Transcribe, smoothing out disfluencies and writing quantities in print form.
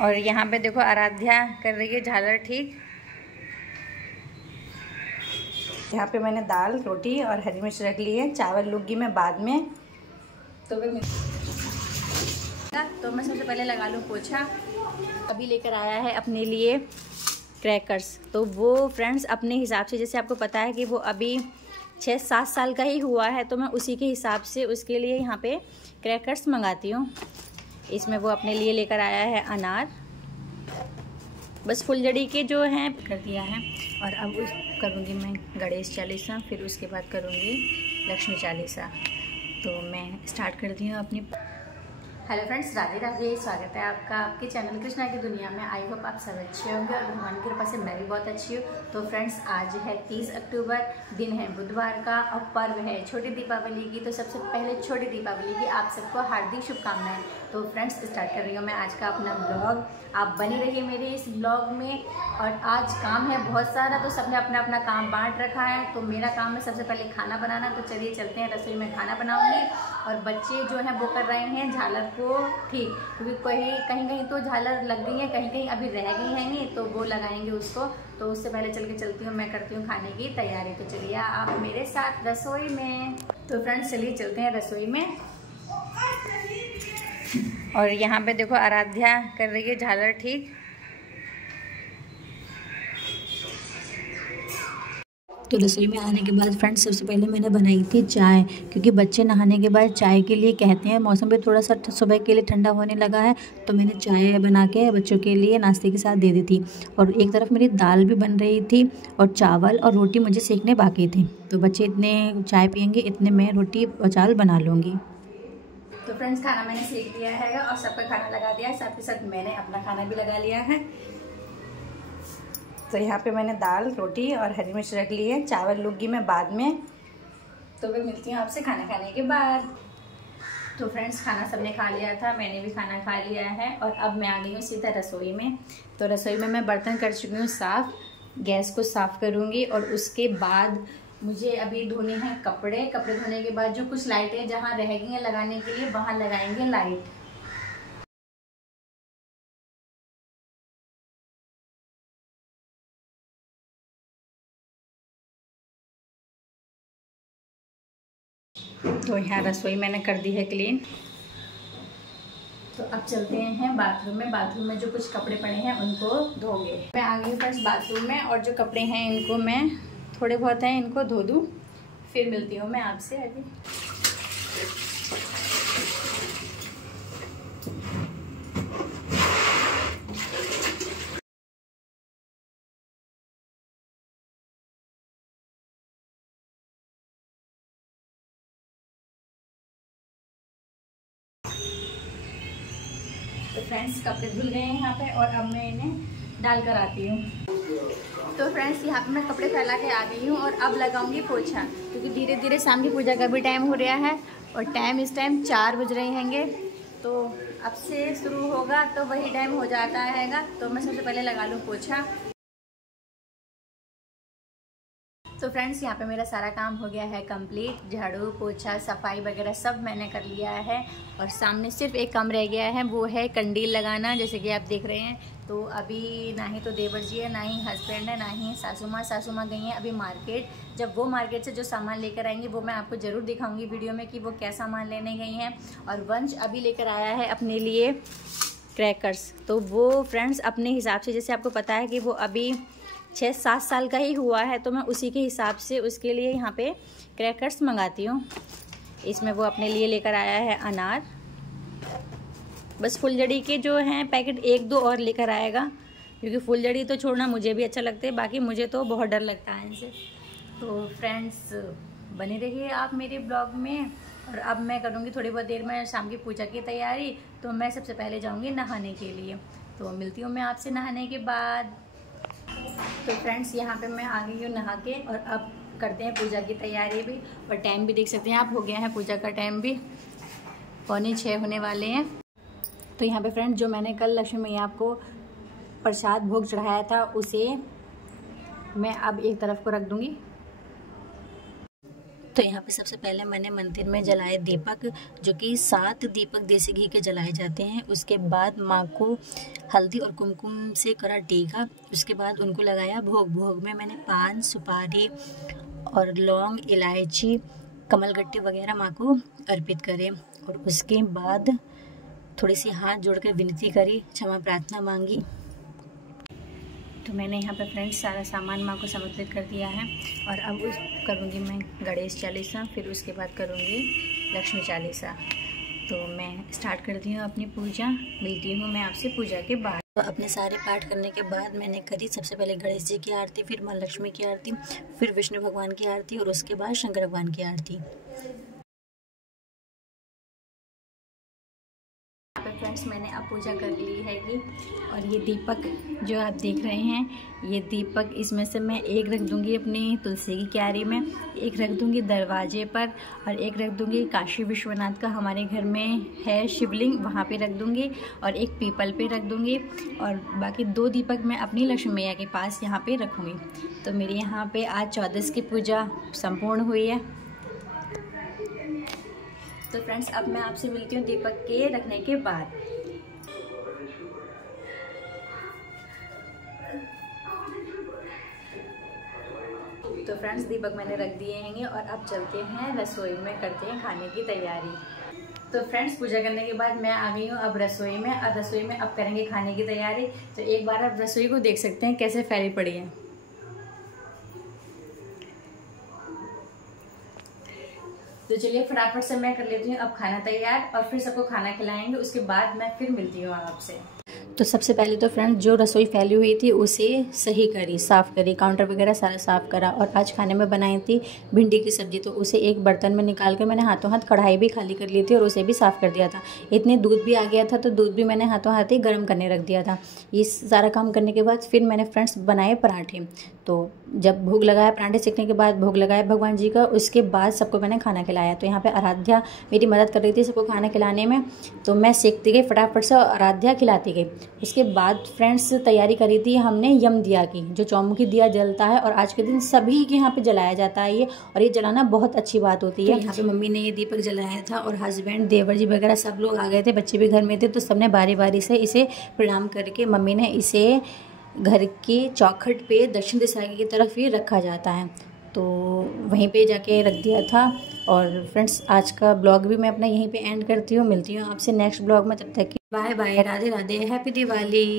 और यहाँ पे देखो आराध्या कर रही है झालर ठीक। यहाँ पे मैंने दाल रोटी और हरी मिर्च रख ली है, चावल लूँगी मैं बाद में। तो मैं सबसे पहले लगा लूँ पोछा। अभी लेकर आया है अपने लिए क्रैकर्स, तो वो फ्रेंड्स अपने हिसाब से, जैसे आपको पता है कि वो अभी 6-7 साल का ही हुआ है, तो मैं उसी के हिसाब से उसके लिए यहाँ पे क्रैकर्स मंगाती हूँ। इसमें वो अपने लिए लेकर आया है अनार, बस फुलझड़ी के जो हैं कर दिया है। और अब करूँगी मैं गणेश चालीसा, फिर उसके बाद करूँगी लक्ष्मी चालीसा। तो मैं स्टार्ट करती हूँ अपनी। हेलो फ्रेंड्स, राधे राधे, स्वागत है आपका आपके चैनल कृष्णा की दुनिया में। आई होप आप सब अच्छे होंगे और भगवान की कृपा से मैं भी बहुत अच्छी हूँ। तो फ्रेंड्स, आज है 30 अक्टूबर, दिन है बुधवार का और पर्व है छोटी दीपावली की। तो सबसे पहले छोटी दीपावली की आप सबको हार्दिक शुभकामनाएं। तो फ्रेंड्स, स्टार्ट कर रही हूँ मैं आज का अपना ब्लॉग। आप बने रहिए मेरे इस ब्लॉग में। और आज काम है बहुत सारा, तो सबने अपना अपना काम बांट रखा है। तो मेरा काम है सबसे पहले खाना बनाना, तो चलिए चलते हैं रसोई में, खाना बनाऊंगी। और बच्चे जो हैं वो कर रहे हैं झालर को ठीक, क्योंकि कहीं कहीं तो झालर लग गई है, कहीं कहीं अभी रह गई हैं, तो वो लगाएंगे उसको। तो उससे पहले चलती हूँ, मैं करती हूँ खाने की तैयारी। तो चलिए आप मेरे साथ रसोई में। तो फ्रेंड्स, चलिए चलते हैं रसोई में। और यहाँ पे देखो आराध्या कर रही है झालर ठीक। तो रसोई में आने के बाद फ्रेंड्स, सबसे पहले मैंने बनाई थी चाय, क्योंकि बच्चे नहाने के बाद चाय के लिए कहते हैं। मौसम भी थोड़ा सा सुबह के लिए ठंडा होने लगा है, तो मैंने चाय बना के बच्चों के लिए नाश्ते के साथ दे दी थी। और एक तरफ मेरी दाल भी बन रही थी और चावल और रोटी मुझे सेकने बाकी थी। तो बच्चे इतने चाय पियेंगे, इतने मैं रोटी और चावल बना लूँगी। तो फ्रेंड्स, खाना मैंने सेक दिया है और सबका खाना लगा दिया है, साथ ही साथ मैंने अपना खाना भी लगा लिया है। तो यहाँ पे मैंने दाल रोटी और हरी मिर्च रख ली है, चावल लूँगी मैं बाद में। तो मैं मिलती हूँ आपसे खाना खाने के बाद। तो फ्रेंड्स, खाना सबने खा लिया था, मैंने भी खाना खा लिया है। और अब मैं आ गई हूँ सीधा रसोई में। तो रसोई में मैं बर्तन कर चुकी हूँ साफ़, गैस को साफ़ करूँगी। और उसके बाद मुझे अभी धोने हैं कपड़े। कपड़े धोने के बाद जो कुछ लाइटें जहाँ रह गई हैं लगाने के लिए, वहाँ लगाएंगे लाइट। तो यहाँ रसोई मैंने कर दी है क्लीन। तो अब चलते हैं बाथरूम में। बाथरूम में जो कुछ कपड़े पड़े हैं उनको धोंगे। मैं आ गई फर्स्ट बाथरूम में, और जो कपड़े हैं इनको मैं थोड़े बहुत हैं इनको धो दूँ, फिर मिलती हूँ मैं आपसे अभी। तो फ्रेंड्स, कपड़े धुल गए हैं यहाँ पे, और अब मैं इन्हें डाल कर आती हूँ। तो फ्रेंड्स, यहाँ पे मैं कपड़े फैला के आ गई हूँ, और अब लगाऊंगी पोछा, क्योंकि धीरे धीरे शाम की पूजा का भी टाइम हो रहा है। और टाइम इस टाइम 4 बज रहे हैंगे, तो अब से शुरू होगा तो वही टाइम हो जाता हैगा। तो मैं सबसे पहले लगा लूँ पोछा। तो फ्रेंड्स, यहाँ पे मेरा सारा काम हो गया है कंप्लीट। झाड़ू पोछा सफाई वगैरह सब मैंने कर लिया है। और सामने सिर्फ एक काम रह गया है, वो है कंडील लगाना, जैसे कि आप देख रहे हैं। तो अभी ना ही तो देवर जी है, ना ही हस्बैंड है, ना ही सासू माँ गई हैं अभी मार्केट। जब वो मार्केट से जो सामान लेकर आएंगे वो मैं आपको ज़रूर दिखाऊंगी वीडियो में कि वो क्या सामान लेने गई हैं। और वंश अभी लेकर आया है अपने लिए क्रैकर्स। तो वो फ्रेंड्स अपने हिसाब से, जैसे आपको पता है कि वो अभी 6-7 साल का ही हुआ है, तो मैं उसी के हिसाब से उसके लिए यहाँ पे क्रैकर्स मंगाती हूँ। इसमें वो अपने लिए लेकर आया है अनार, बस फुलझड़ी के जो हैं पैकेट 1-2 और लेकर आएगा, क्योंकि फुलझड़ी तो छोड़ना मुझे भी अच्छा लगता है, बाकी मुझे तो बहुत डर लगता है इनसे। तो फ्रेंड्स, बने रहिए आप मेरे ब्लॉग में। और अब मैं करूँगी थोड़ी बहुत देर में शाम की पूजा की तैयारी। तो मैं सबसे पहले जाऊँगी नहाने के लिए। तो मिलती हूँ मैं आपसे नहाने के बाद। तो फ्रेंड्स, यहाँ पे मैं आ गई हूँ नहा के, और अब करते हैं पूजा की तैयारी भी। और टाइम भी देख सकते हैं आप, हो गया है पूजा का टाइम भी, 5:45 होने वाले हैं। तो यहाँ पे फ्रेंड्स, जो मैंने कल लक्ष्मी मैया को प्रसाद भोग चढ़ाया था, उसे मैं अब एक तरफ को रख दूँगी। तो यहाँ पे सबसे पहले मैंने मंदिर में जलाए दीपक, जो कि 7 दीपक देसी घी के जलाए जाते हैं। उसके बाद माँ को हल्दी और कुमकुम से करा टीका। उसके बाद उनको लगाया भोग। भोग में मैंने पान, सुपारी और लौंग, इलायची, कमलगट्टे वगैरह माँ को अर्पित करे। और उसके बाद थोड़ी सी हाथ जोड़कर विनती करी, क्षमा प्रार्थना मांगी। तो मैंने यहाँ पे फ्रेंड्स सारा सामान माँ को समर्पित कर दिया है। और अब करूँगी मैं गणेश चालीसा, फिर उसके बाद करूँगी लक्ष्मी चालीसा। तो मैं स्टार्ट करती हूँ अपनी पूजा। मिलती हूँ मैं आपसे पूजा के बाद। तो अपने सारे पाठ करने के बाद मैंने करी सबसे पहले गणेश जी की आरती, फिर माँ लक्ष्मी की आरती, फिर विष्णु भगवान की आरती और उसके बाद शंकर भगवान की आरती। फ्रेंड्स मैंने अब पूजा कर ली है कि, और ये दीपक जो आप देख रहे हैं, ये दीपक इसमें से मैं एक रख दूंगी अपनी तुलसी की क्यारी में, एक रख दूंगी दरवाजे पर, और एक रख दूंगी काशी विश्वनाथ का हमारे घर में है शिवलिंग, वहाँ पे रख दूंगी, और एक पीपल पे रख दूंगी। और बाकी 2 दीपक मैं अपनी लक्ष्मी मैया के पास यहाँ पे रखूँगी। तो मेरी यहाँ पे आज 14 की पूजा संपूर्ण हुई है। तो फ्रेंड्स अब मैं आपसे मिलती हूँ दीपक के रखने के बाद। तो फ्रेंड्स दीपक मैंने रख दिए हैं और अब चलते हैं रसोई में, करते हैं खाने की तैयारी। तो फ्रेंड्स पूजा करने के बाद मैं आ गई हूँ अब रसोई में। और रसोई में अब करेंगे खाने की तैयारी। तो एक बार आप रसोई को देख सकते हैं कैसे फैली पड़ी है। तो चलिए फटाफट से मैं कर लेती हूँ अब खाना तैयार, और फिर सबको खाना खिलाएंगे। उसके बाद मैं फिर मिलती हूँ आपसे। तो सबसे पहले तो फ्रेंड जो रसोई फैली हुई थी उसे सही करी, साफ़ करी, काउंटर वगैरह सारा साफ़ करा। और आज खाने में बनाई थी भिंडी की सब्ज़ी, तो उसे एक बर्तन में निकाल कर मैंने हाथों हाथ कढ़ाई भी खाली कर ली थी और उसे भी साफ़ कर दिया था। इतने दूध भी आ गया था तो दूध भी मैंने हाथों हाथ ही गर्म करने रख दिया था। ये सारा काम करने के बाद फिर मैंने फ्रेंड्स बनाए पराठे। तो जब भोग लगाया, पराठे सेकने के बाद भोग लगाया भगवान जी का, उसके बाद सबको मैंने खाना खिलाया। तो यहाँ पे आराध्या मेरी मदद कर रही थी सबको खाना खिलाने में, तो मैं सेकती गई फटाफट से और आराध्या खिलाती गई। उसके बाद फ्रेंड्स तैयारी करी थी हमने यम दिया की, जो चौमुखी दिया जलता है और आज के दिन सभी के यहाँ पे जलाया जाता है ये, और ये जलाना बहुत अच्छी बात होती है। तो यहाँ पे मम्मी ने ये दीपक जलाया था और हस्बैंड, देवर जी वगैरह सब लोग आ गए थे, बच्चे भी घर में थे, तो सबने बारी बारी से इसे प्रणाम करके मम्मी ने इसे घर की चौखट पे दक्षिण दिशा की तरफ ही रखा जाता है, तो वहीं पे जाके रख दिया था। और फ्रेंड्स आज का ब्लॉग भी मैं अपना यहीं पे एंड करती हूँ। मिलती हूँ आपसे नेक्स्ट ब्लॉग में, तब तक bye bye, Radhe Radhe, happy Diwali.